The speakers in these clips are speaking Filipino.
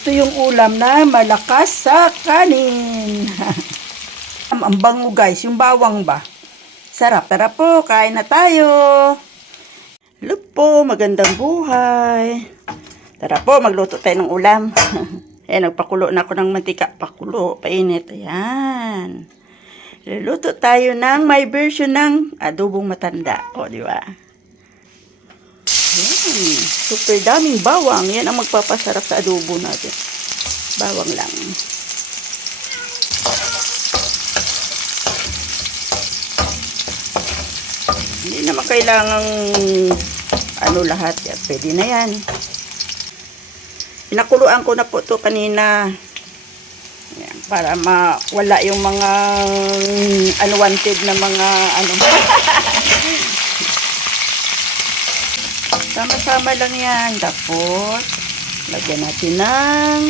Ito yung ulam na malakas sa kanin. Ang bango guys, yung bawang ba? Sarap. Tara po, kain na tayo. Hello po, magandang buhay. Tara po, magluto tayo ng ulam. Ayan, nagpakulo na ako ng mantika. Pakulo, painit. Ayan. Luluto tayo ng may version ng adobong matanda. O, di ba? Ayan. Super daming bawang. Yan ang magpapasarap sa adobo natin. Bawang lang. Hindi naman kailangang lahat yan. Pwede na yan. Pinakuluan ko na po ito kanina. Ayan, para mawala yung mga unwanted na mga Sama-sama lang yan. Tapos, lagyan natin ng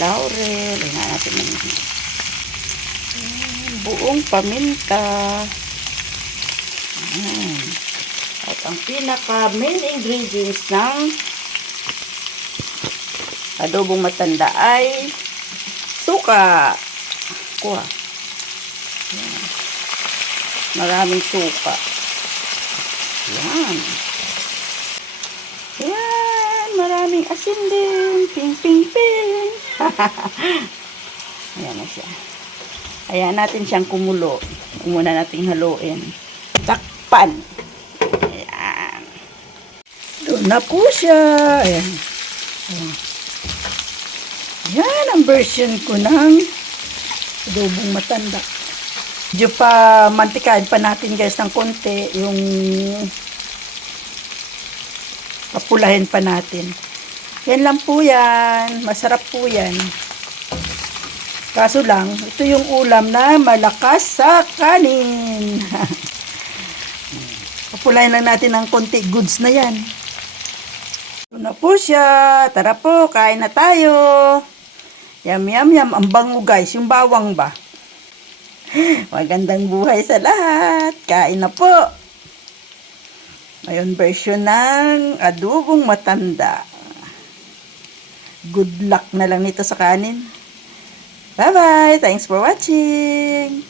laurel. Lagyan natin ng buong paminta. Ayan. At ang pinaka main ingredients ng adobong matanda ay suka. Kuha. Ayan. Maraming suka. Yan. Yan. Maraming asin din. Ping, ping, ping. Ayan na siya. Ayan natin siyang kumulo. Muna natin haluin. Takpan. Ayan. Doon na po siya. Ayan. Ayan. Yan ang version ko ng adobong matanda. Medyo pa mantikain pa natin guys ng konti, yung papulahin pa natin. Yan lang po yan. Masarap po yan. Kaso lang, ito yung ulam na malakas sa kanin. Papulahin lang natin ng konti. Goods na yan. Ito na po siya. Tara po, kain na tayo. Yum, yum, yum. Ang bango guys. Yung bawang ba? Magandang buhay sa lahat. Kain na po. Ngayon version ng adobong matanda. Good luck na lang nito sa kanin. Bye-bye. Thanks for watching.